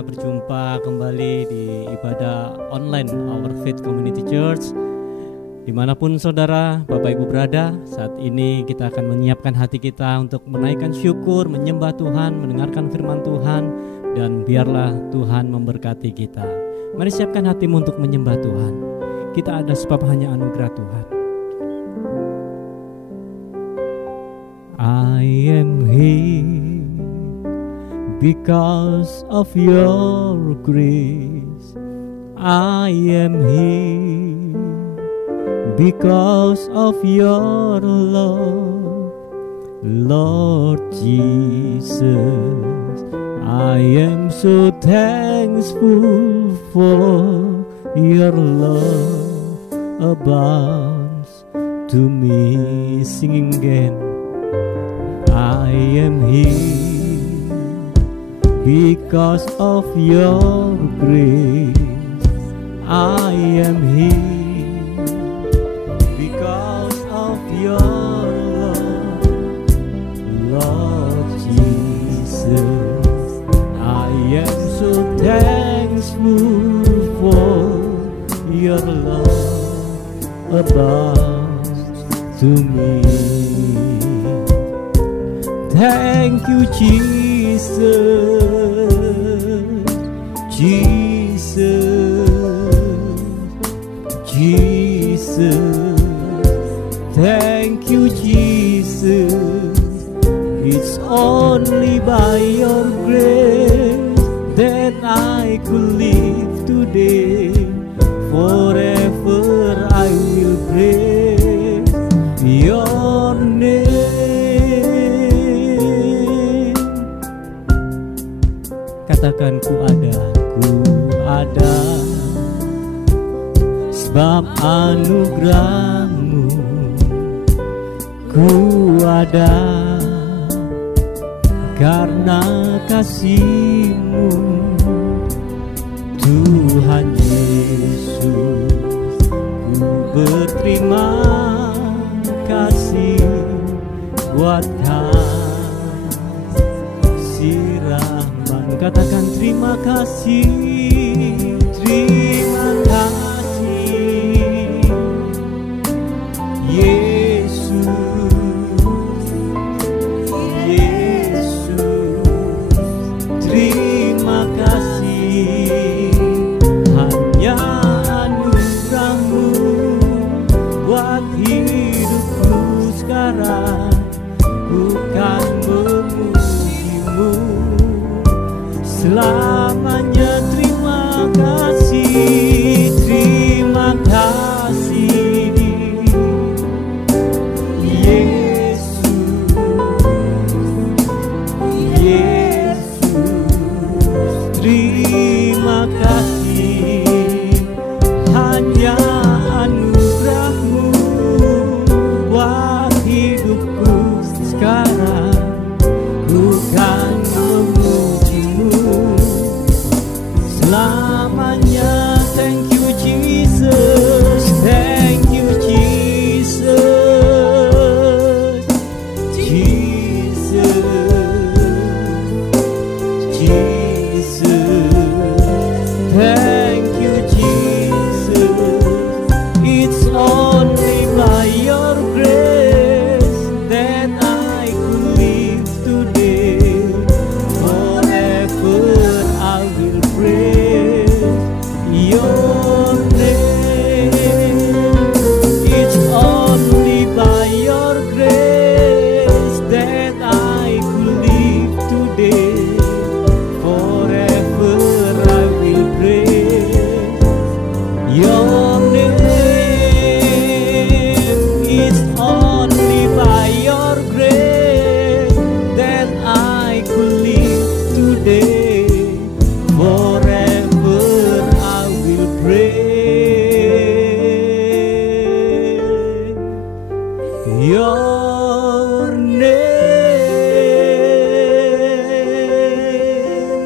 kita berjumpa kembali di ibadah online Our Faith Community Church. Dimanapun saudara, Bapak Ibu berada, saat ini kita akan menyiapkan hati kita untuk menaikkan syukur, menyembah Tuhan, mendengarkan firman Tuhan, dan biarlah Tuhan memberkati kita. Mari siapkan hatimu untuk menyembah Tuhan. Kita ada sebab hanya anugerah Tuhan. I am here because of your grace. I am here because of your love, Lord Jesus. I am so thankful for your love abounds to me. Singing again, I am here because of your grace. I am here because of your love, Lord Jesus. I am so thankful for your love abounds to me. Thank you, Jesus, Jesus, Jesus. Thank you, Jesus. It's only by your grace that I could live today. Forever I will praise your name. Katakan ku ada sebab anugerahmu. Ku ada karena kasih-Mu, Tuhan Yesus. Ku berterima kasih buat kasih rahmat. Katakan terima kasih, terima kasih Yesus, Yesus. Terima kasih, hanya anugerah-Mu buat hidupku sekarang. Bukan memuji-Mu selamanya. Terima kasih, terima kasih Yesus, Yesus. Terima kasih, hanya anugerah-Mu buat hidupku sekarang. Bukan memuji-Mu selamanya. Thank you, Jesus. Thank you, Jesus. Jesus, Jesus. Thank you, Jesus. It's only by your grace that I could live today. Forever I will praise your name. It's only by your grace that I could live today. Forever I will praise your name. It's only by your grace that I could live today. Forever I will praise your name.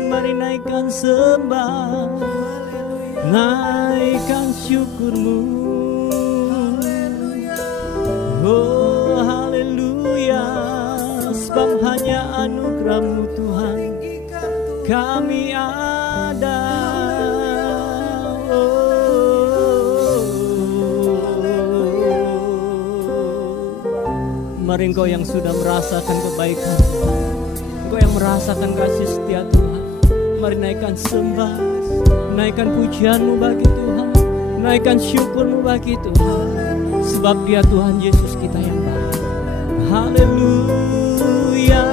Mari naikkan sembah, naikkan syukur-Mu. Oh haleluya, sebab hanya anugerah-Mu Tuhan kami ada. Mari Engkau yang sudah merasakan kebaikan Tuhan, Engkau yang merasakan kasih setia Tuhan, mari naikkan sembah, naikkan pujian-Mu bagi Tuhan, naikkan syukur-Mu bagi Tuhan, sebab Dia Tuhan Yesus kita yang baik. Haleluya.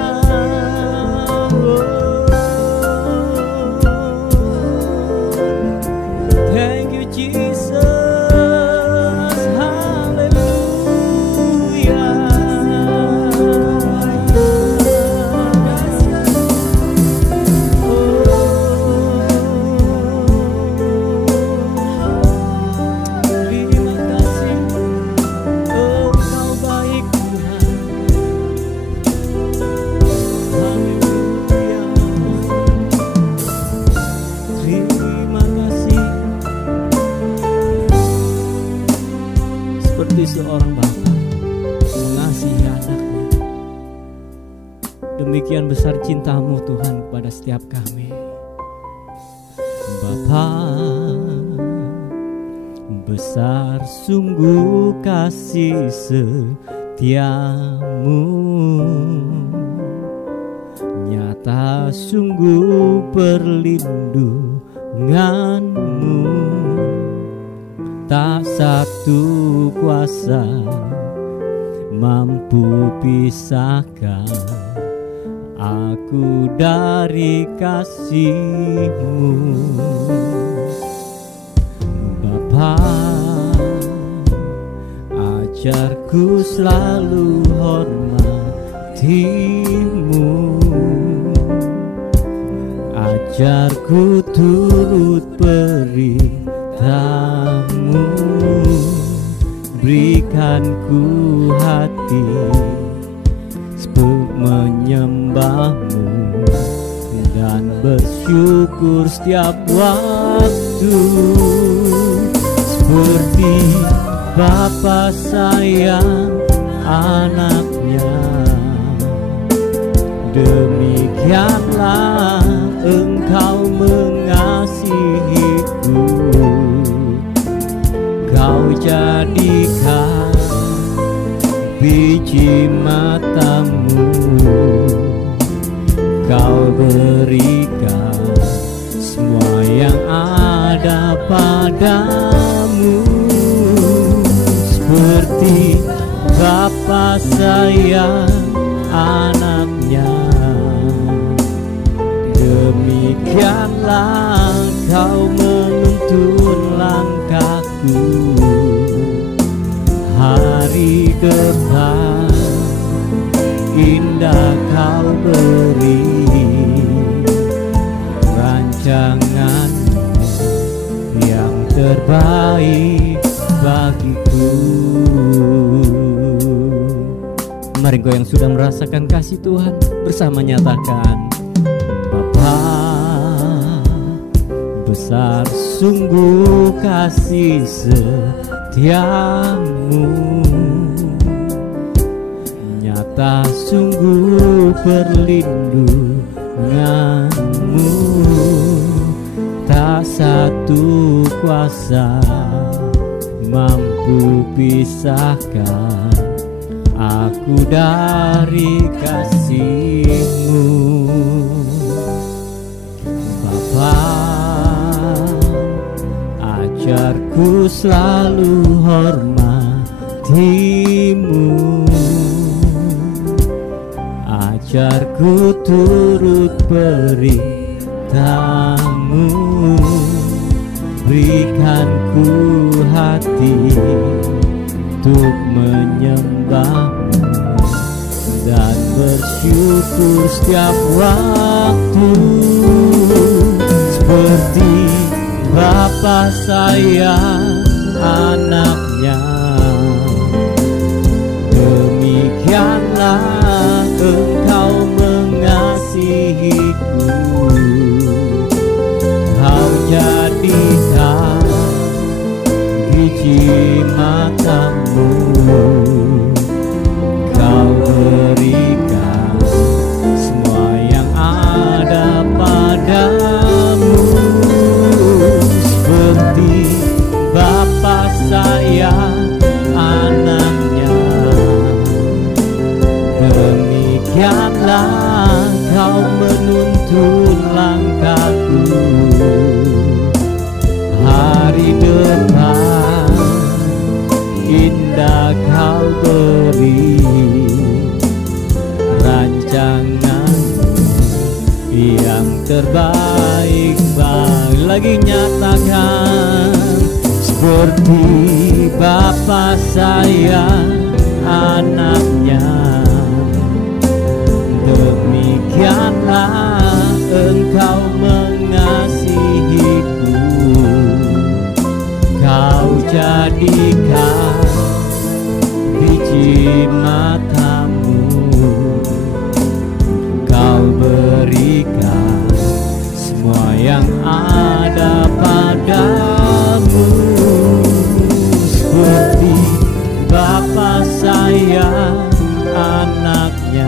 Thank you Jesus. Seorang bapa mengasihi anaknya, demikian besar cinta-Mu Tuhan kepada setiap kami. Bapa, besar sungguh kasih setiamu, nyata sungguh perlindunganmu, tak satu kuasa mampu pisahkan aku dari kasih-Mu. Bapa, ajarku selalu hormati-Mu, ajarku turut perintah-Mu, berikan ku hati menyembah-Mu dan bersyukur setiap waktu, seperti Bapa sayang anaknya, demikianlah Engkau mengasihiku. Kau jadikan biji mata-Mu, Kau berikan semua yang ada padamu, seperti Bapa sayang anaknya, demikianlah Kau menuntun langkahku. Hari depan indah Kau beri, rancangan yang terbaik bagiku. Mari Engkau yang sudah merasakan kasih Tuhan bersama nyatakan, Bapa, besar sungguh kasih setiamu, nyata sungguh perlindunganmu, tak satu kuasa mampu pisahkan aku dari kasih-Mu. Bapa, ajarku selalu hormati-Mu, ajarku turut perintah-Mu, berikan ku hati untuk menyembah-Mu dan bersyukur setiap waktu, seperti Bapa sayang anaknya, demikianlah Engkau mengasihiku. Kau jadikan biji mata-Mu, Kau berikan semua yang ada padamu, seperti Bapa sayang anaknya, menyatakan seperti Bapa sayang anaknya, demikianlah Engkau mengasihiku. Kau jadikan biji matamu, Kau berikan semua yang ada padamu. Seperti Bapa sayang anaknya,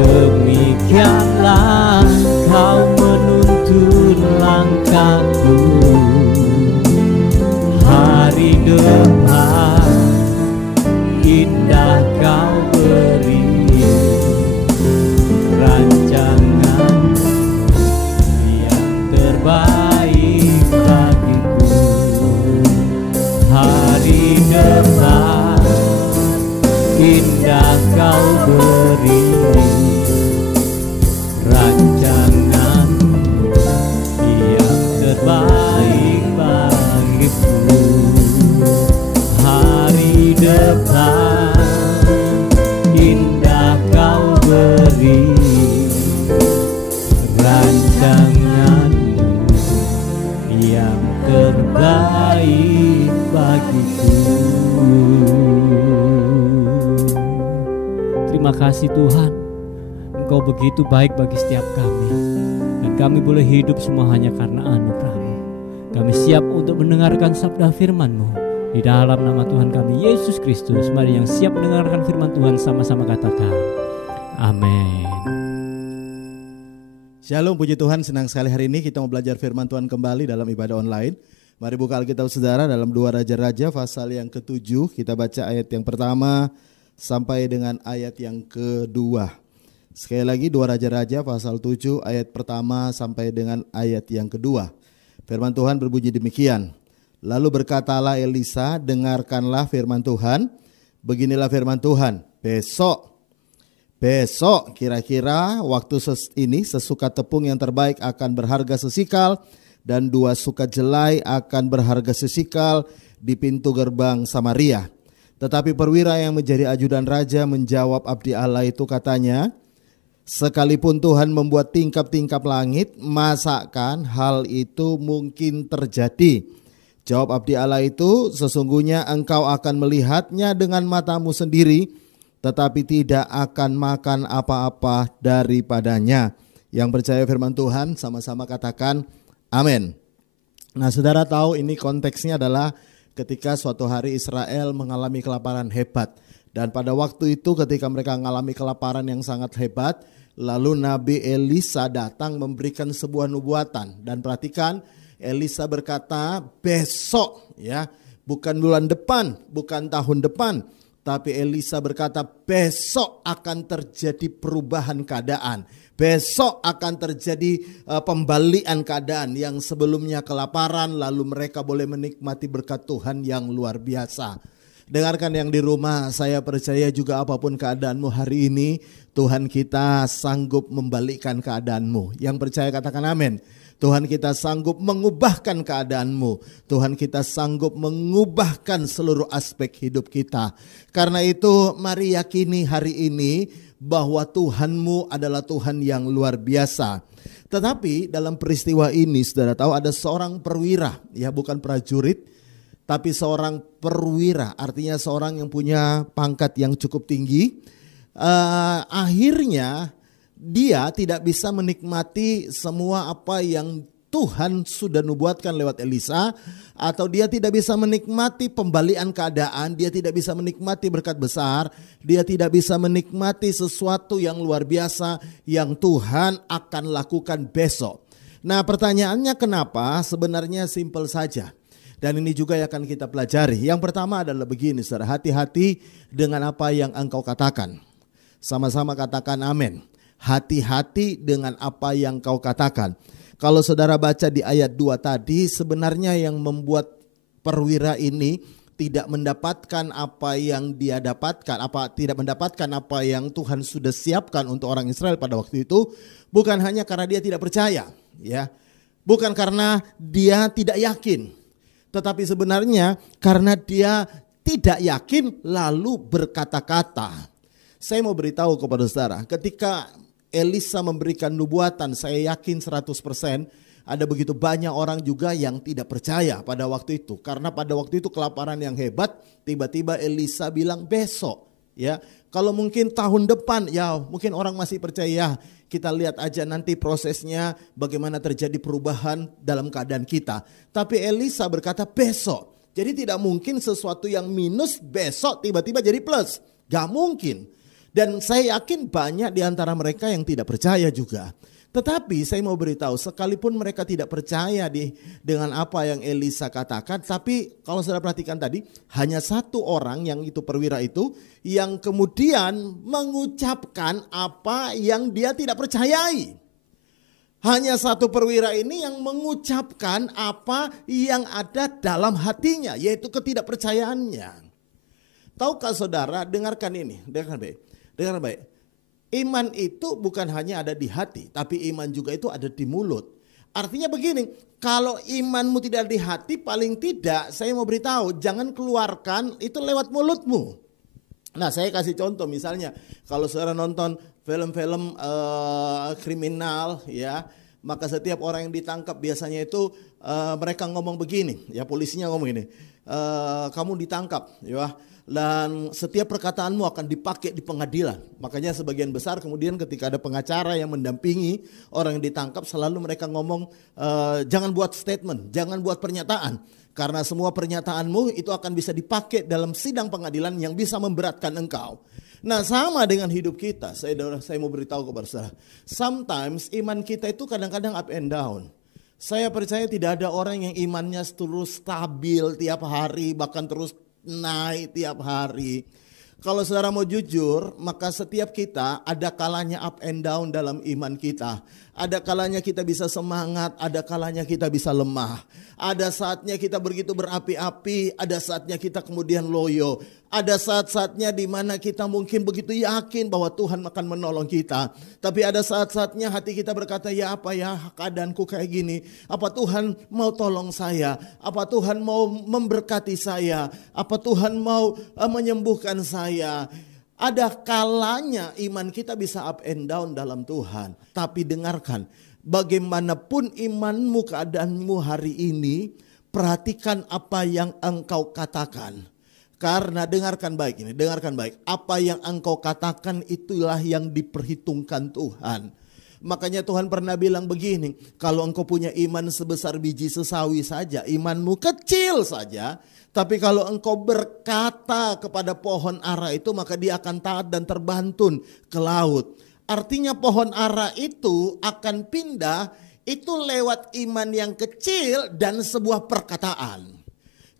demikianlah Kau menuntun langkahku. Hari depan indah Kau beri, rancangan yang terbaik bagiku. Hari depan indah Kau beri, rancangan yang terbaik bagiku. Hari depan indah Kau beri, rancangan-Mu yang terbaik bagiku. Terima kasih Tuhan, Engkau begitu baik bagi setiap kami, dan kami boleh hidup semua hanya karena anugerah-Mu. Kami siap untuk mendengarkan sabda firman-Mu. Di dalam nama Tuhan kami Yesus Kristus, mari yang siap mendengarkan firman Tuhan sama-sama katakan amin. Shalom, puji Tuhan, senang sekali hari ini kita mau belajar firman Tuhan kembali dalam ibadah online. Mari buka Alkitab saudara dalam 2 Raja-Raja pasal yang ke-7. Kita baca ayat yang pertama sampai dengan ayat yang kedua. Sekali lagi 2 Raja-Raja pasal 7 ayat pertama sampai dengan ayat yang kedua. Firman Tuhan berbunyi demikian. Lalu berkatalah Elisa, dengarkanlah firman Tuhan. Beginilah firman Tuhan, besok kira-kira waktu ini sesukat tepung yang terbaik akan berharga sesikal, dan 2 sukat jelai akan berharga sesikal di pintu gerbang Samaria. Tetapi perwira yang menjadi ajudan raja menjawab abdi Allah itu, katanya, sekalipun Tuhan membuat tingkap-tingkap langit, masakan hal itu mungkin terjadi? Jawab abdi Allah itu, sesungguhnya engkau akan melihatnya dengan matamu sendiri, tetapi tidak akan makan apa-apa daripadanya. Yang percaya firman Tuhan sama-sama katakan amin. Nah, saudara tahu ini konteksnya adalah ketika suatu hari Israel mengalami kelaparan hebat. Dan pada waktu itu ketika mereka mengalami kelaparan yang sangat hebat, lalu Nabi Elisa datang memberikan sebuah nubuatan. Dan perhatikan, Elisa berkata besok, ya, bukan bulan depan, bukan tahun depan, tapi Elisa berkata besok akan terjadi perubahan keadaan. Besok akan terjadi pembalian keadaan yang sebelumnya kelaparan, lalu mereka boleh menikmati berkat Tuhan yang luar biasa. Dengarkan yang di rumah, saya percaya juga apapun keadaanmu hari ini, Tuhan kita sanggup membalikkan keadaanmu. Yang percaya katakan amin. Tuhan kita sanggup mengubahkan keadaanmu. Tuhan kita sanggup mengubahkan seluruh aspek hidup kita. Karena itu mari yakini hari ini bahwa Tuhanmu adalah Tuhan yang luar biasa. Tetapi dalam peristiwa ini saudara tahu ada seorang perwira, ya bukan prajurit, tapi seorang perwira, artinya seorang yang punya pangkat yang cukup tinggi. Akhirnya dia tidak bisa menikmati semua apa yang Tuhan sudah nubuatkan lewat Elisa, atau dia tidak bisa menikmati pembalian keadaan, dia tidak bisa menikmati berkat besar, dia tidak bisa menikmati sesuatu yang luar biasa yang Tuhan akan lakukan besok. Nah, pertanyaannya kenapa? Sebenarnya simpel saja. Dan ini juga yang akan kita pelajari. Yang pertama adalah begini, saudara, hati-hati dengan apa yang engkau katakan. Sama-sama katakan amin. Hati-hati dengan apa yang kau katakan. Kalau saudara baca di ayat 2 tadi, sebenarnya yang membuat perwira ini tidak mendapatkan apa yang dia dapatkan, tidak mendapatkan apa yang Tuhan sudah siapkan untuk orang Israel pada waktu itu, bukan hanya karena dia tidak percaya, ya. Bukan karena dia tidak yakin, tetapi sebenarnya karena dia tidak yakin lalu berkata-kata. Saya mau beritahu kepada saudara, ketika Elisa memberikan nubuatan, saya yakin 100%, ada begitu banyak orang juga yang tidak percaya pada waktu itu. Karena pada waktu itu kelaparan yang hebat, tiba-tiba Elisa bilang besok. Ya, kalau mungkin tahun depan, ya mungkin orang masih percaya. Kita lihat aja nanti prosesnya bagaimana terjadi perubahan dalam keadaan kita. Tapi Elisa berkata besok. Jadi tidak mungkin sesuatu yang minus besok tiba-tiba jadi plus. Gak mungkin. Dan saya yakin banyak di antara mereka yang tidak percaya juga. Tetapi saya mau beritahu, sekalipun mereka tidak percaya dengan apa yang Elisa katakan, tapi kalau saudara perhatikan tadi, hanya satu orang yang itu perwira itu, yang kemudian mengucapkan apa yang dia tidak percayai. Hanya satu perwira ini yang mengucapkan apa yang ada dalam hatinya, yaitu ketidakpercayaannya. Tahukah saudara, dengarkan ini, dengarkan baik. Iman itu bukan hanya ada di hati, tapi iman juga itu ada di mulut. Artinya begini, kalau imanmu tidak di hati, paling tidak saya mau beritahu, jangan keluarkan itu lewat mulutmu. Nah, saya kasih contoh, misalnya kalau saudara nonton film-film kriminal, ya, maka setiap orang yang ditangkap biasanya itu mereka ngomong begini, ya, polisinya ngomong ini, kamu ditangkap, ya. Dan setiap perkataanmu akan dipakai di pengadilan. Makanya sebagian besar kemudian ketika ada pengacara yang mendampingi orang yang ditangkap, selalu mereka ngomong jangan buat statement, jangan buat pernyataan. Karena semua pernyataanmu itu akan bisa dipakai dalam sidang pengadilan yang bisa memberatkan engkau. Nah, sama dengan hidup kita. Saya mau beritahu kepada saudara, sometimes iman kita itu kadang-kadang up and down. Saya percaya tidak ada orang yang imannya terus stabil tiap hari, bahkan terus naik tiap hari. Kalau saudara mau jujur, maka setiap kita ada kalanya up and down dalam iman kita. Ada kalanya kita bisa semangat, ada kalanya kita bisa lemah. Ada saatnya kita begitu berapi-api, ada saatnya kita kemudian loyo. Ada saat-saatnya di mana kita mungkin begitu yakin bahwa Tuhan akan menolong kita. Tapi ada saat-saatnya hati kita berkata, ya apa ya keadaanku kayak gini. Apa Tuhan mau tolong saya? Apa Tuhan mau memberkati saya? Apa Tuhan mau menyembuhkan saya? Ada kalanya iman kita bisa up and down dalam Tuhan. Tapi dengarkan, bagaimanapun imanmu, keadaanmu hari ini, perhatikan apa yang engkau katakan. Karena dengarkan baik ini, dengarkan baik. Apa yang engkau katakan itulah yang diperhitungkan Tuhan. Makanya Tuhan pernah bilang begini, kalau engkau punya iman sebesar biji sesawi saja, imanmu kecil saja. Tapi kalau engkau berkata kepada pohon ara itu, maka dia akan taat dan terbantun ke laut. Artinya pohon ara itu akan pindah, itu lewat iman yang kecil dan sebuah perkataan.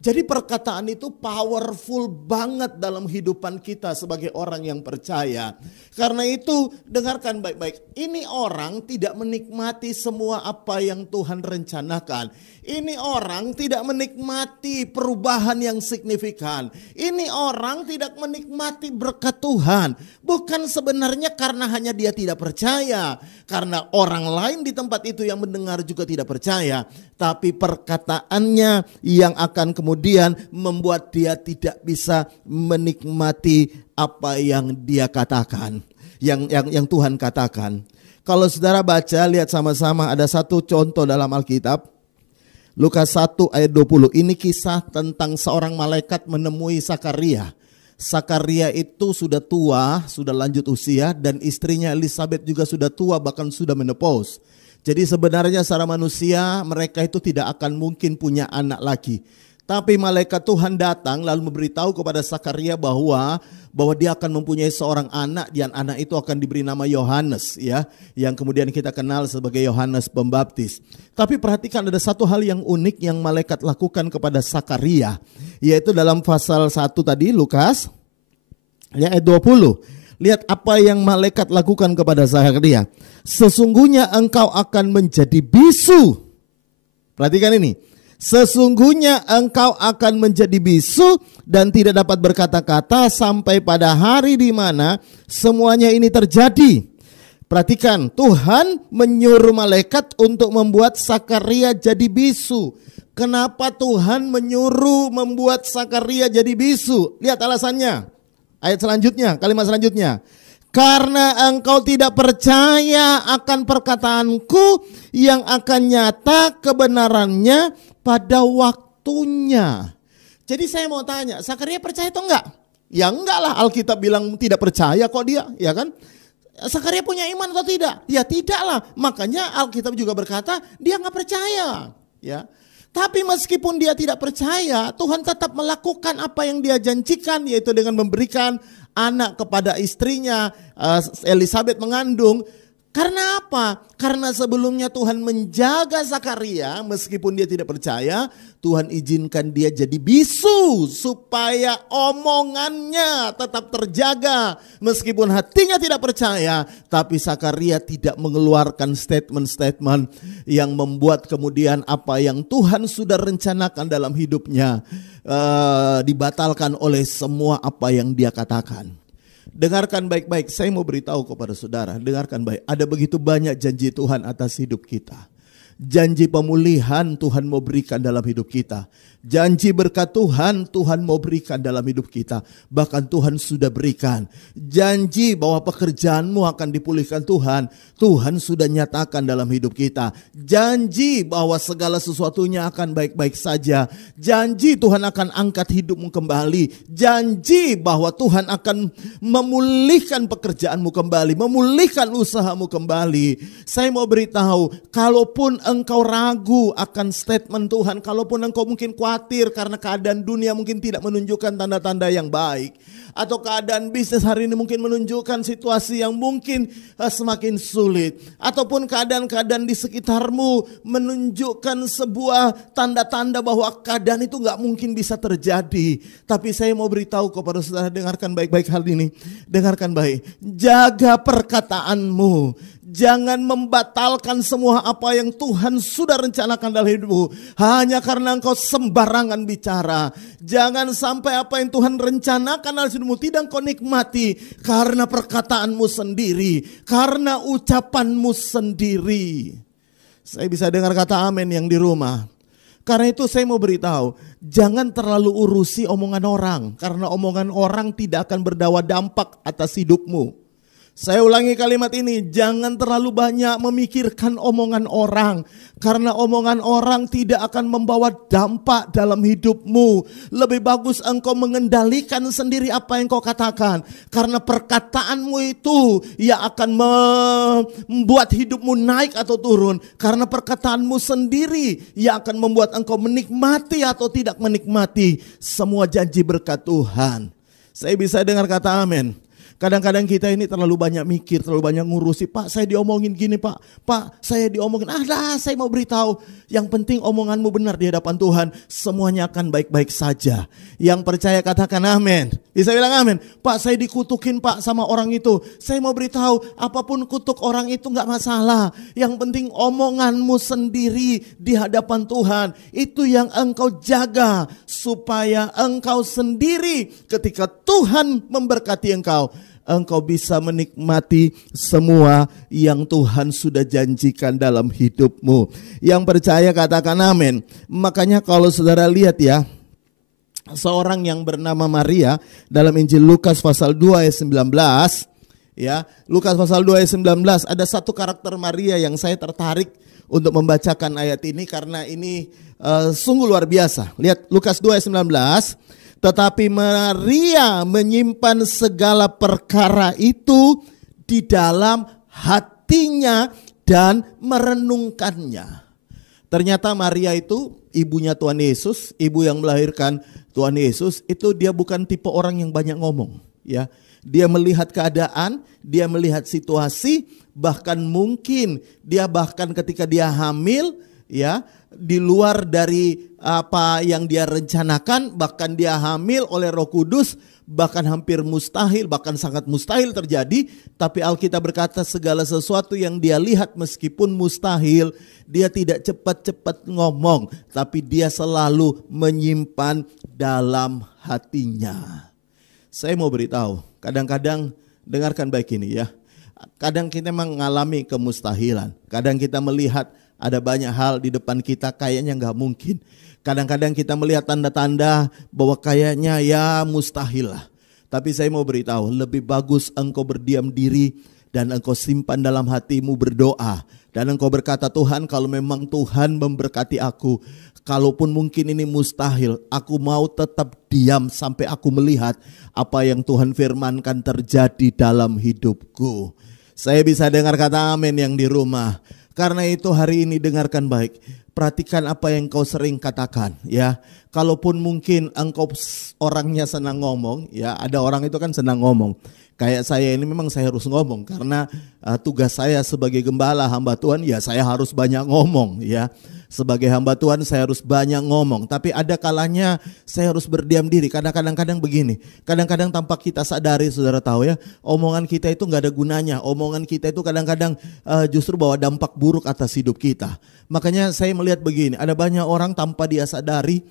Jadi perkataan itu powerful banget dalam kehidupan kita sebagai orang yang percaya. Karena itu dengarkan baik-baik. Ini orang tidak menikmati semua apa yang Tuhan rencanakan. Ini orang tidak menikmati perubahan yang signifikan. Ini orang tidak menikmati berkat Tuhan. Bukan sebenarnya karena hanya dia tidak percaya. Karena orang lain di tempat itu yang mendengar juga tidak percaya. Tapi perkataannya yang akan kemudian membuat dia tidak bisa menikmati apa yang dia katakan. Yang Tuhan katakan. Kalau saudara baca, lihat sama-sama, ada satu contoh dalam Alkitab. Lukas 1 ayat 20, ini kisah tentang seorang malaikat menemui Sakaria. Sakaria itu sudah tua, sudah lanjut usia, dan istrinya Elizabeth juga sudah tua, bahkan sudah menopause. Jadi sebenarnya secara manusia mereka itu tidak akan mungkin punya anak lagi. Tapi malaikat Tuhan datang lalu memberitahu kepada Sakaria bahwa dia akan mempunyai seorang anak, dan anak itu akan diberi nama Yohanes, ya, yang kemudian kita kenal sebagai Yohanes Pembaptis. Tapi perhatikan ada satu hal yang unik yang malaikat lakukan kepada Sakaria, yaitu dalam pasal 1 tadi Lukas ya, ayat 20. Lihat apa yang malaikat lakukan kepada Sakaria. Sesungguhnya engkau akan menjadi bisu. Perhatikan ini. Sesungguhnya engkau akan menjadi bisu dan tidak dapat berkata-kata sampai pada hari di mana semuanya ini terjadi. Perhatikan, Tuhan menyuruh malaikat untuk membuat Zakaria jadi bisu. Kenapa Tuhan menyuruh membuat Zakaria jadi bisu? Lihat alasannya. Ayat selanjutnya, kalimat selanjutnya. Karena engkau tidak percaya akan perkataanku yang akan nyata kebenarannya pada waktunya. Jadi saya mau tanya, Zakaria percaya atau enggak? Ya enggak lah, Alkitab bilang tidak percaya kok dia, ya kan? Zakaria punya iman atau tidak? Ya tidak lah, makanya Alkitab juga berkata dia enggak percaya, ya. Tapi meskipun dia tidak percaya, Tuhan tetap melakukan apa yang dia janjikan, yaitu dengan memberikan anak kepada istrinya. Elisabeth mengandung. Karena apa? Karena sebelumnya Tuhan menjaga Zakaria, meskipun dia tidak percaya, Tuhan izinkan dia jadi bisu supaya omongannya tetap terjaga. Meskipun hatinya tidak percaya, tapi Zakaria tidak mengeluarkan statement-statement yang membuat kemudian apa yang Tuhan sudah rencanakan dalam hidupnya dibatalkan oleh semua apa yang dia katakan. Dengarkan baik-baik, saya mau beritahu kepada saudara, dengarkan baik. Ada begitu banyak janji Tuhan atas hidup kita. Janji pemulihan Tuhan mau berikan dalam hidup kita. Janji berkat Tuhan mau berikan dalam hidup kita. Bahkan Tuhan sudah berikan. Janji bahwa pekerjaanmu akan dipulihkan Tuhan sudah nyatakan dalam hidup kita. Janji bahwa segala sesuatunya akan baik-baik saja. Janji Tuhan akan angkat hidupmu kembali. Janji bahwa Tuhan akan memulihkan pekerjaanmu kembali, memulihkan usahamu kembali. Saya mau beritahu, kalaupun engkau ragu akan statement Tuhan, kalaupun engkau mungkin khawatir karena keadaan dunia mungkin tidak menunjukkan tanda-tanda yang baik, atau keadaan bisnis hari ini mungkin menunjukkan situasi yang mungkin semakin sulit, ataupun keadaan-keadaan di sekitarmu menunjukkan sebuah tanda-tanda bahwa keadaan itu gak mungkin bisa terjadi. Tapi saya mau beritahu kepada saudara, dengarkan baik-baik hal ini. Dengarkan baik, jaga perkataanmu. Jangan membatalkan semua apa yang Tuhan sudah rencanakan dalam hidupmu hanya karena engkau sembarangan bicara. Jangan sampai apa yang Tuhan rencanakan dalam hidupmu tidak engkau nikmati karena perkataanmu sendiri, karena ucapanmu sendiri. Saya bisa dengar kata amin yang di rumah. Karena itu saya mau beritahu, jangan terlalu urusi omongan orang, karena omongan orang tidak akan berdawa dampak atas hidupmu. Saya ulangi kalimat ini, jangan terlalu banyak memikirkan omongan orang, karena omongan orang tidak akan membawa dampak dalam hidupmu. Lebih bagus engkau mengendalikan sendiri apa yang kau katakan, karena perkataanmu itu yang akan membuat hidupmu naik atau turun, karena perkataanmu sendiri yang akan membuat engkau menikmati atau tidak menikmati semua janji berkat Tuhan. Saya bisa dengar kata amin. Kadang-kadang kita ini terlalu banyak mikir, terlalu banyak ngurusi. Pak, saya diomongin gini Pak. Pak, saya diomongin. Saya mau beritahu. Yang penting omonganmu benar di hadapan Tuhan. Semuanya akan baik-baik saja. Yang percaya katakan amin. Bisa bilang amin. Pak, saya dikutukin Pak sama orang itu. Saya mau beritahu, apapun kutuk orang itu gak masalah. Yang penting omonganmu sendiri di hadapan Tuhan. Itu yang engkau jaga. Supaya engkau sendiri ketika Tuhan memberkati engkau bisa menikmati semua yang Tuhan sudah janjikan dalam hidupmu. Yang percaya katakan amin. Makanya kalau saudara lihat ya, seorang yang bernama Maria dalam Injil Lukas pasal 2 ayat 19, ya, Lukas pasal 2 ayat 19, ada satu karakter Maria yang saya tertarik untuk membacakan ayat ini karena ini sungguh luar biasa. Lihat Lukas 2 ayat 19. Tetapi Maria menyimpan segala perkara itu di dalam hatinya dan merenungkannya. Ternyata Maria itu ibunya Tuhan Yesus, ibu yang melahirkan Tuhan Yesus, itu dia bukan tipe orang yang banyak ngomong, ya. Dia melihat keadaan, dia melihat situasi, bahkan mungkin dia bahkan ketika dia hamil, ya, di luar dari apa yang dia rencanakan, bahkan dia hamil oleh Roh Kudus, bahkan hampir mustahil, bahkan sangat mustahil terjadi. Tapi Alkitab berkata segala sesuatu yang dia lihat meskipun mustahil, dia tidak cepat-cepat ngomong, tapi dia selalu menyimpan dalam hatinya. Saya mau beritahu, kadang-kadang dengarkan baik ini ya. kadang kita mengalami kemustahilan. Kadang kita melihat ada banyak hal di depan kita kayaknya nggak mungkin. Kadang-kadang kita melihat tanda-tanda bahwa kayaknya ya mustahil lah. Tapi saya mau beritahu, lebih bagus engkau berdiam diri dan engkau simpan dalam hatimu berdoa. Dan engkau berkata, Tuhan, kalau memang Tuhan memberkati aku, kalaupun mungkin ini mustahil, aku mau tetap diam sampai aku melihat apa yang Tuhan firmankan terjadi dalam hidupku. Saya bisa dengar kata amin yang di rumah. Karena itu hari ini dengarkan baik. Perhatikan apa yang kau sering katakan ya. Kalaupun mungkin engkau orangnya senang ngomong ya, ada orang itu kan senang ngomong. Kayak saya ini memang saya harus ngomong karena tugas saya sebagai gembala hamba Tuhan ya saya harus banyak ngomong ya. Sebagai hamba Tuhan saya harus banyak ngomong. Tapi ada kalanya saya harus berdiam diri. Kadang-kadang begini. Kadang-kadang tanpa kita sadari, saudara tahu ya, omongan kita itu gak ada gunanya. Omongan kita itu kadang-kadang justru bawa dampak buruk atas hidup kita. Makanya saya melihat begini, ada banyak orang tanpa dia sadari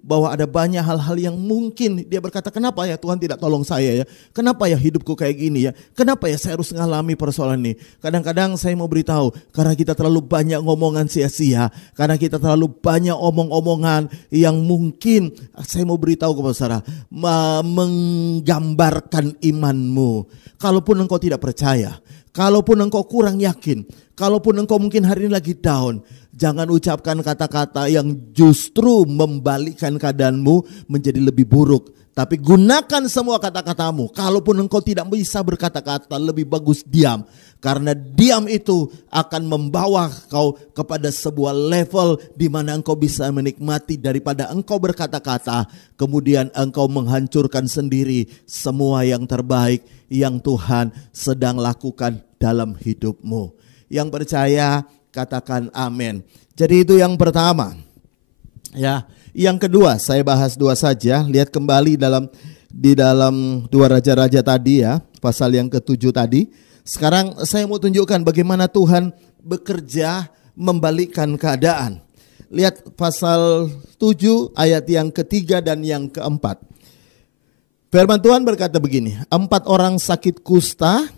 bahwa ada banyak hal-hal yang mungkin dia berkata, kenapa ya Tuhan tidak tolong saya ya? Kenapa ya hidupku kayak gini ya? Kenapa ya saya harus mengalami persoalan ini? Kadang-kadang saya mau beritahu, karena kita terlalu banyak ngomongan sia-sia, karena kita terlalu banyak omong-omongan yang mungkin, saya mau beritahu kepada saudara, menggambarkan imanmu. Kalaupun engkau tidak percaya, kalaupun engkau kurang yakin, kalaupun engkau mungkin hari ini lagi down, jangan ucapkan kata-kata yang justru membalikkan keadaanmu menjadi lebih buruk. Tapi gunakan semua kata-katamu. Kalaupun engkau tidak bisa berkata-kata, lebih bagus diam. Karena diam itu akan membawa kau kepada sebuah level di mana engkau bisa menikmati daripada engkau berkata-kata. Kemudian engkau menghancurkan sendiri semua yang terbaik yang Tuhan sedang lakukan dalam hidupmu. Yang percaya katakan amin. Jadi itu yang pertama. Ya, yang kedua saya bahas dua saja. Lihat kembali di dalam 2 Raja-Raja tadi ya, pasal yang ke-7 tadi. Sekarang saya mau tunjukkan bagaimana Tuhan bekerja membalikkan keadaan. Lihat pasal 7 ayat yang ketiga dan yang keempat. Firman Tuhan berkata begini, 4 orang sakit kusta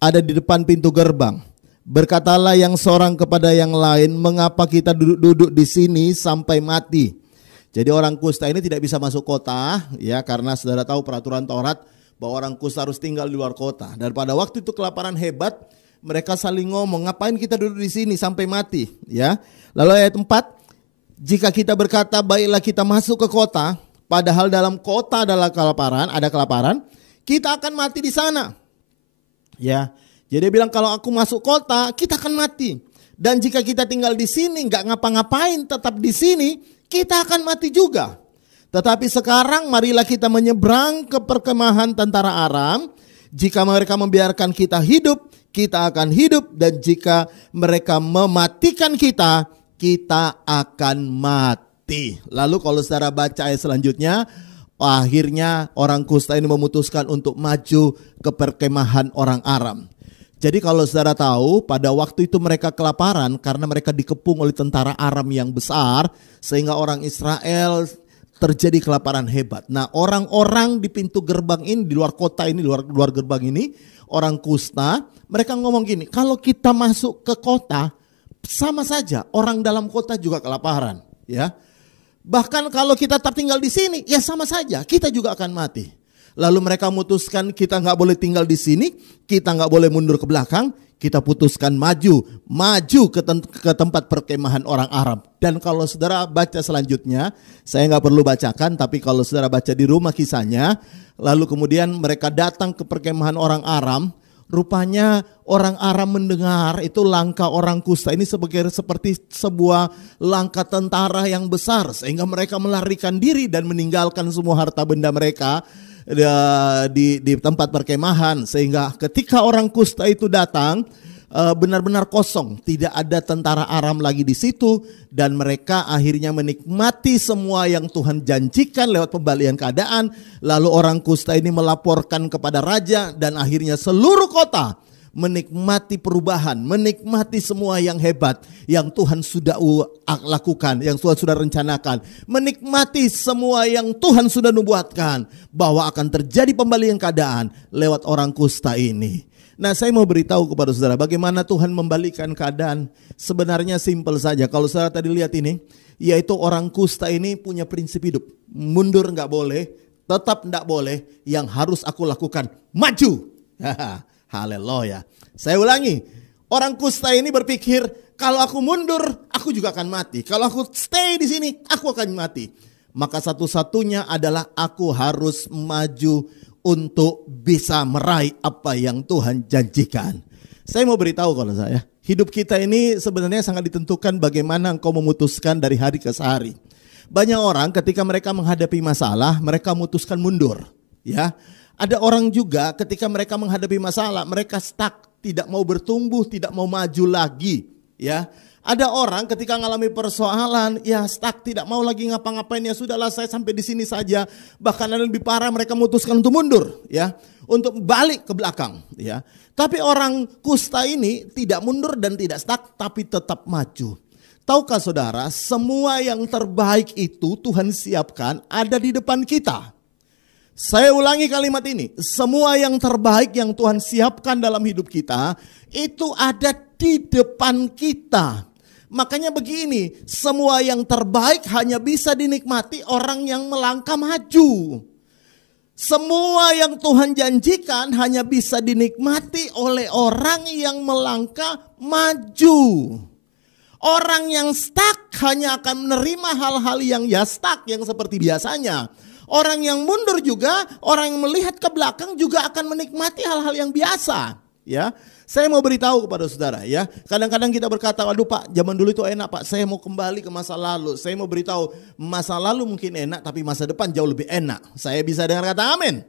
ada di depan pintu gerbang. Berkatalah yang seorang kepada yang lain, mengapa kita duduk-duduk di sini sampai mati? Jadi orang kusta ini tidak bisa masuk kota ya, karena saudara tahu peraturan Taurat bahwa orang kusta harus tinggal di luar kota. Dan pada waktu itu kelaparan hebat, mereka saling ngomong, ngapain kita duduk di sini sampai mati ya. Lalu ayat 4, jika kita berkata baiklah kita masuk ke kota, padahal dalam kota adalah kelaparan, kita akan mati di sana. Ya. Jadi dia bilang kalau aku masuk kota kita akan mati. Dan jika kita tinggal di sini nggak ngapa-ngapain tetap di sini, kita akan mati juga. Tetapi sekarang marilah kita menyeberang ke perkemahan tentara Aram. Jika mereka membiarkan kita hidup, kita akan hidup. Dan jika mereka mematikan kita, kita akan mati. Lalu kalau saudara baca ayat selanjutnya, akhirnya orang kusta ini memutuskan untuk maju ke perkemahan orang Aram. Jadi kalau saudara tahu pada waktu itu mereka kelaparan karena mereka dikepung oleh tentara Aram yang besar. Sehingga orang Israel terjadi kelaparan hebat. Nah orang-orang di pintu gerbang ini, di luar kota ini, luar gerbang ini, orang kusta, mereka ngomong gini, kalau kita masuk ke kota sama saja orang dalam kota juga kelaparan. Ya. Bahkan kalau kita tetap tinggal di sini ya sama saja, kita juga akan mati. Lalu mereka memutuskan kita nggak boleh tinggal di sini, kita nggak boleh mundur ke belakang, kita putuskan maju ke tempat perkemahan orang Arab. Dan kalau saudara baca selanjutnya, saya nggak perlu bacakan, tapi kalau saudara baca di rumah kisahnya, lalu kemudian mereka datang ke perkemahan orang Aram. Rupanya orang Aram mendengar itu langkah orang kusta ini seperti sebuah langkah tentara yang besar, sehingga mereka melarikan diri dan meninggalkan semua harta benda mereka di tempat perkemahan. Sehingga ketika orang kusta itu datang, benar-benar kosong, tidak ada tentara Aram lagi di situ, dan mereka akhirnya menikmati semua yang Tuhan janjikan lewat pembalian keadaan. Lalu orang kusta ini melaporkan kepada raja, dan akhirnya seluruh kota menikmati perubahan, menikmati semua yang hebat yang Tuhan sudah lakukan, yang Tuhan sudah rencanakan, menikmati semua yang Tuhan sudah nubuatkan bahwa akan terjadi pembalian keadaan lewat orang kusta ini. Nah, saya mau beritahu kepada saudara bagaimana Tuhan membalikan keadaan. Sebenarnya simpel saja. Kalau saudara tadi lihat ini, yaitu orang kusta ini punya prinsip hidup. Mundur nggak boleh, tetap nggak boleh. Yang harus aku lakukan, maju. Haleluya. Saya ulangi, orang kusta ini berpikir kalau aku mundur, aku juga akan mati. Kalau aku stay di sini, aku akan mati. Maka satu-satunya adalah aku harus maju untuk bisa meraih apa yang Tuhan janjikan. Saya mau beritahu kalau saya, hidup kita ini sebenarnya sangat ditentukan bagaimana engkau memutuskan dari hari ke hari. Banyak orang ketika mereka menghadapi masalah, mereka memutuskan mundur. Ya, ada orang juga ketika mereka menghadapi masalah, mereka stuck, tidak mau bertumbuh, tidak mau maju lagi. Ya, ada orang ketika mengalami persoalan, ya stuck, tidak mau lagi ngapa-ngapain, ya sudahlah saya sampai di sini saja. Bahkan ada lebih parah, mereka memutuskan untuk mundur, ya, untuk balik ke belakang, ya. Tapi orang kusta ini tidak mundur dan tidak stuck, tapi tetap maju. Tahukah saudara, semua yang terbaik itu Tuhan siapkan ada di depan kita. Saya ulangi kalimat ini, semua yang terbaik yang Tuhan siapkan dalam hidup kita itu ada di depan kita. Makanya begini, semua yang terbaik hanya bisa dinikmati orang yang melangkah maju. Semua yang Tuhan janjikan hanya bisa dinikmati oleh orang yang melangkah maju. Orang yang stuck hanya akan menerima hal-hal yang ya stuck, yang seperti biasanya. Orang yang mundur juga, orang yang melihat ke belakang juga akan menikmati hal-hal yang biasa. Ya. Saya mau beritahu kepada saudara ya, kadang-kadang kita berkata, aduh Pak, zaman dulu itu enak Pak, saya mau kembali ke masa lalu. Saya mau beritahu, masa lalu mungkin enak, tapi masa depan jauh lebih enak. Saya bisa dengar kata amin.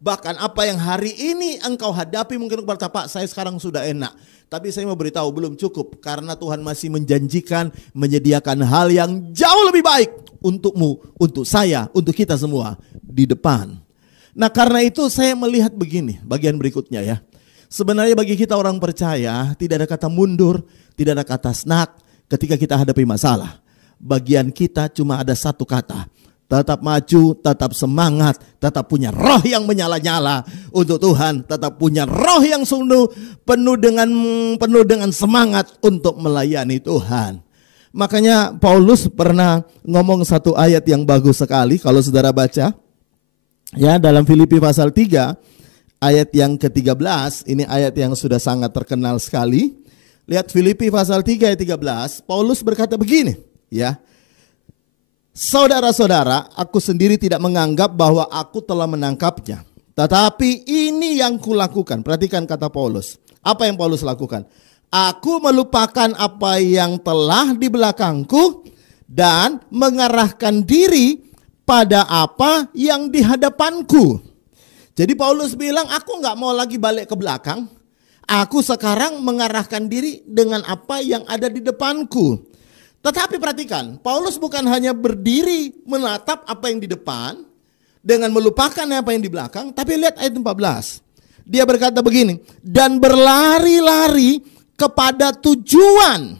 Bahkan apa yang hari ini engkau hadapi mungkin berkata, Pak, saya sekarang sudah enak. Tapi saya mau beritahu belum cukup, karena Tuhan masih menjanjikan menyediakan hal yang jauh lebih baik untukmu, untuk saya, untuk kita semua di depan. Nah karena itu saya melihat begini, bagian berikutnya ya. Sebenarnya bagi kita orang percaya tidak ada kata mundur, tidak ada kata snack ketika kita hadapi masalah. Bagian kita cuma ada satu kata, tetap maju, tetap semangat, tetap punya roh yang menyala-nyala untuk Tuhan, tetap punya roh yang sungguh penuh dengan semangat untuk melayani Tuhan. Makanya Paulus pernah ngomong satu ayat yang bagus sekali kalau saudara baca ya dalam Filipi pasal 3. Ayat yang ke-13, ini ayat yang sudah sangat terkenal sekali. Lihat Filipi pasal 3 ayat 13, Paulus berkata begini, ya. Saudara-saudara, aku sendiri tidak menganggap bahwa aku telah menangkapnya. Tetapi ini yang kulakukan. Perhatikan kata Paulus. Apa yang Paulus lakukan? Aku melupakan apa yang telah di belakangku dan mengarahkan diri pada apa yang di hadapanku. Jadi Paulus bilang, aku gak mau lagi balik ke belakang. Aku sekarang mengarahkan diri dengan apa yang ada di depanku. Tetapi perhatikan, Paulus bukan hanya berdiri menatap apa yang di depan dengan melupakan apa yang di belakang. Tapi lihat ayat 14. Dia berkata begini, dan berlari-lari kepada tujuan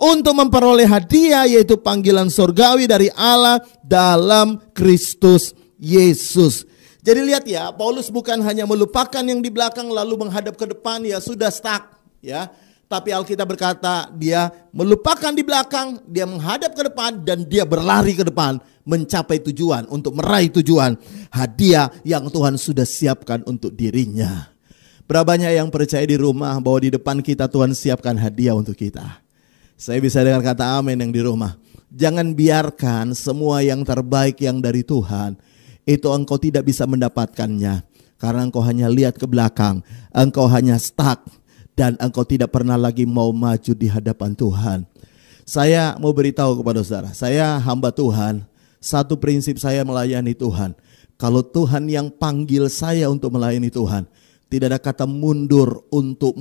untuk memperoleh hadiah, yaitu panggilan surgawi dari Allah dalam Kristus Yesus. Jadi lihat ya, Paulus bukan hanya melupakan yang di belakang lalu menghadap ke depan, ya sudah stuck ya. Tapi Alkitab berkata dia melupakan di belakang, dia menghadap ke depan dan dia berlari ke depan mencapai tujuan, untuk meraih tujuan hadiah yang Tuhan sudah siapkan untuk dirinya. Berapa banyak yang percaya di rumah bahwa di depan kita Tuhan siapkan hadiah untuk kita? Saya bisa dengar kata amin yang di rumah. Jangan biarkan semua yang terbaik yang dari Tuhan itu engkau tidak bisa mendapatkannya karena engkau hanya lihat ke belakang, engkau hanya stuck dan engkau tidak pernah lagi mau maju di hadapan Tuhan. Saya mau beritahu kepada saudara, saya hamba Tuhan, satu prinsip saya melayani Tuhan. Kalau Tuhan yang panggil saya untuk melayani Tuhan, tidak ada kata mundur untuk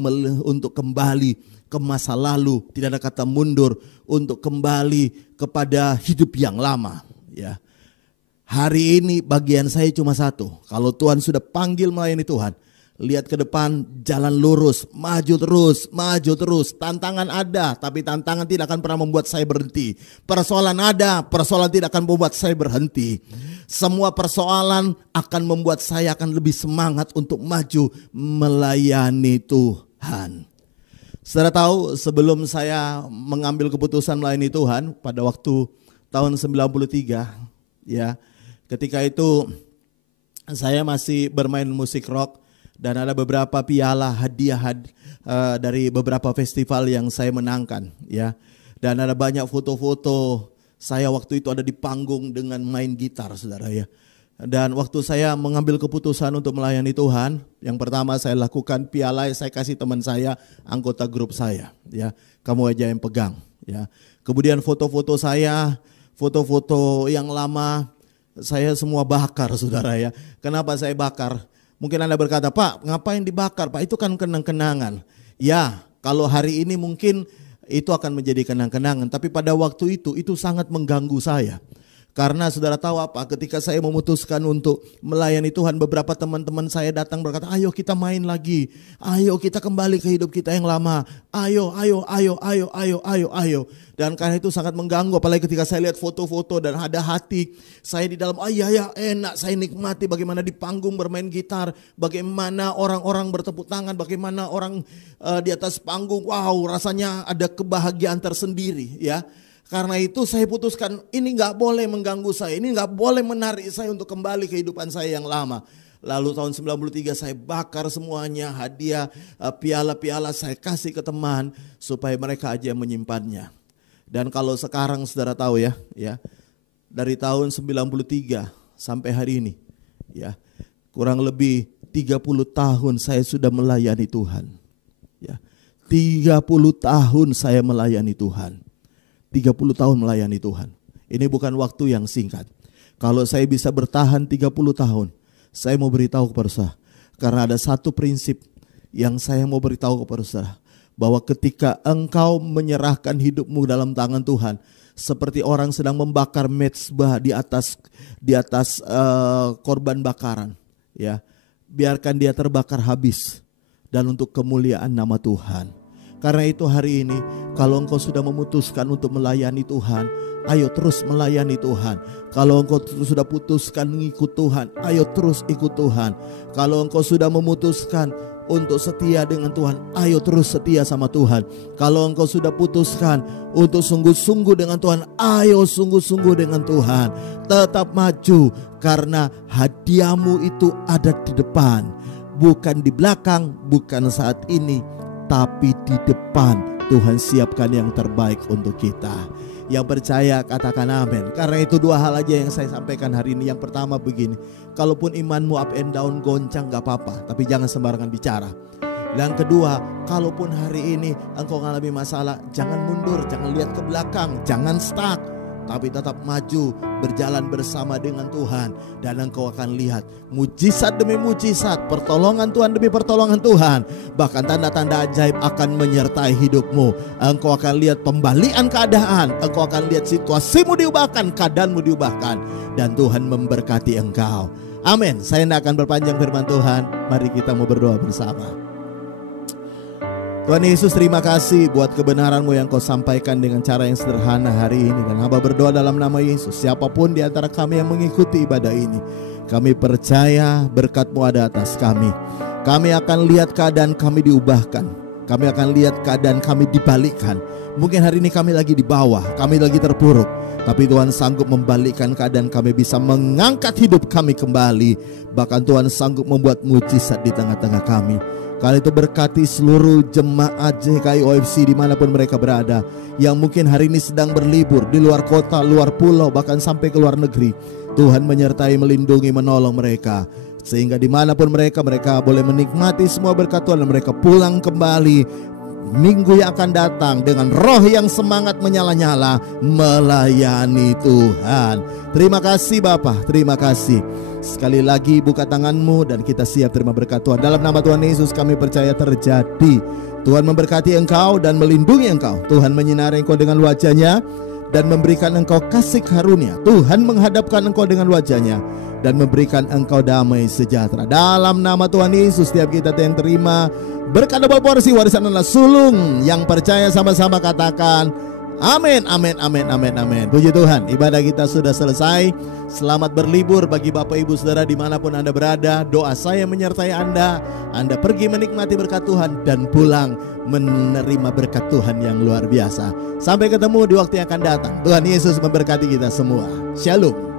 kembali ke masa lalu, tidak ada kata mundur untuk kembali kepada hidup yang lama, ya. Hari ini bagian saya cuma satu. Kalau Tuhan sudah panggil melayani Tuhan, Lihat ke depan, jalan lurus, maju terus. Tantangan ada, tapi tantangan tidak akan pernah membuat saya berhenti. Persoalan ada, persoalan tidak akan membuat saya berhenti. Semua persoalan akan membuat saya akan lebih semangat untuk maju melayani Tuhan. Saudara tahu, sebelum saya mengambil keputusan melayani Tuhan pada waktu tahun 93, ya, ketika itu saya masih bermain musik rock. Dan ada beberapa piala hadiah dari beberapa festival yang saya menangkan, ya. Dan ada banyak foto-foto saya waktu itu ada di panggung dengan main gitar, saudara, ya. Dan waktu saya mengambil keputusan untuk melayani Tuhan, yang pertama saya lakukan piala saya kasih teman saya, anggota grup saya, ya. Kamu aja yang pegang, ya. Kemudian foto-foto saya, foto-foto yang lama saya semua bakar, saudara, ya. Kenapa saya bakar? Mungkin Anda berkata, Pak, ngapain dibakar? Pak, itu kan kenang-kenangan. Ya, kalau hari ini mungkin itu akan menjadi kenang-kenangan. Tapi pada waktu itu sangat mengganggu saya. Karena saudara tahu apa, ketika saya memutuskan untuk melayani Tuhan, beberapa teman-teman saya datang berkata, ayo kita main lagi. Ayo kita kembali ke hidup kita yang lama. Ayo. Dan karena itu sangat mengganggu, apalagi ketika saya lihat foto-foto dan ada hati saya di dalam, ya enak, saya nikmati bagaimana di panggung bermain gitar, bagaimana orang-orang bertepuk tangan, bagaimana orang di atas panggung, wow, rasanya ada kebahagiaan tersendiri, ya. Karena itu saya putuskan ini gak boleh mengganggu saya, ini gak boleh menarik saya untuk kembali ke kehidupan saya yang lama. Lalu tahun 93 saya bakar semuanya, hadiah, piala-piala saya kasih ke teman supaya mereka aja yang menyimpannya. Dan kalau sekarang saudara tahu, ya, dari tahun 93 sampai hari ini, ya, kurang lebih 30 tahun saya sudah melayani Tuhan. Ya, 30 tahun saya melayani Tuhan. 30 tahun melayani Tuhan. Ini bukan waktu yang singkat. Kalau saya bisa bertahan 30 tahun, saya mau beritahu kepada saudara, karena ada satu prinsip yang saya mau beritahu kepada saudara, bahwa ketika engkau menyerahkan hidupmu dalam tangan Tuhan, seperti orang sedang membakar mezbah di atas korban bakaran, ya, biarkan dia terbakar habis dan untuk kemuliaan nama Tuhan. Karena itu hari ini kalau engkau sudah memutuskan untuk melayani Tuhan, ayo terus melayani Tuhan. Kalau engkau sudah putuskan mengikut Tuhan, ayo terus ikut Tuhan. Kalau engkau sudah memutuskan untuk setia dengan Tuhan, ayo terus setia sama Tuhan. Kalau engkau sudah putuskan untuk sungguh-sungguh dengan Tuhan, ayo sungguh-sungguh dengan Tuhan. Tetap maju, karena hadiahmu itu ada di depan, bukan di belakang, bukan saat ini, tapi di depan. Tuhan siapkan yang terbaik untuk kita. Yang percaya katakan amin. Karena itu dua hal aja yang saya sampaikan hari ini. Yang pertama begini, kalaupun imanmu up and down, goncang gak apa-apa, tapi jangan sembarangan bicara. Yang kedua, kalaupun hari ini engkau mengalami masalah, jangan mundur, jangan lihat ke belakang, jangan stuck, tapi tetap maju, berjalan bersama dengan Tuhan. Dan engkau akan lihat mujizat demi mujizat, pertolongan Tuhan demi pertolongan Tuhan. Bahkan tanda-tanda ajaib akan menyertai hidupmu. Engkau akan lihat pembalian keadaan, engkau akan lihat situasimu diubahkan, keadaanmu diubahkan, dan Tuhan memberkati engkau. Amin. Saya tidak akan berpanjang firman Tuhan. Mari kita mau berdoa bersama. Tuhan Yesus, terima kasih buat kebenaran-Mu yang Kau sampaikan dengan cara yang sederhana hari ini. Dan hamba berdoa dalam nama Yesus, siapapun di antara kami yang mengikuti ibadah ini, kami percaya berkat-Mu ada atas kami. Kami akan lihat keadaan kami diubahkan. Kami akan lihat keadaan kami dibalikkan. Mungkin hari ini kami lagi di bawah, kami lagi terpuruk, tapi Tuhan sanggup membalikkan keadaan kami, bisa mengangkat hidup kami kembali. Bahkan Tuhan sanggup membuat mujizat di tengah-tengah kami. Kali itu berkati seluruh jemaat JKI OFC dimanapun mereka berada, yang mungkin hari ini sedang berlibur di luar kota, luar pulau, bahkan sampai ke luar negeri. Tuhan menyertai, melindungi, menolong mereka, sehingga dimanapun mereka boleh menikmati semua berkat Tuhan, dan mereka pulang kembali minggu yang akan datang dengan roh yang semangat menyala-nyala melayani Tuhan. Terima kasih Bapa, terima kasih. Sekali lagi buka tangan-Mu dan kita siap terima berkat Tuhan. Dalam nama Tuhan Yesus kami percaya terjadi. Tuhan memberkati engkau dan melindungi engkau. Tuhan menyinari engkau dengan wajah-Nya dan memberikan engkau kasih karunia. Tuhan menghadapkan engkau dengan wajah-Nya dan memberikan engkau damai sejahtera. Dalam nama Tuhan Yesus, setiap kita yang terima berkat double porsi warisan adalah sulung. Yang percaya sama-sama katakan amin, amin, amin, amin, amin. Puji Tuhan, ibadah kita sudah selesai. Selamat berlibur bagi Bapak Ibu Saudara dimanapun Anda berada. Doa saya menyertai Anda. Anda pergi menikmati berkat Tuhan dan pulang menerima berkat Tuhan yang luar biasa. Sampai ketemu di waktu yang akan datang. Tuhan Yesus memberkati kita semua. Shalom.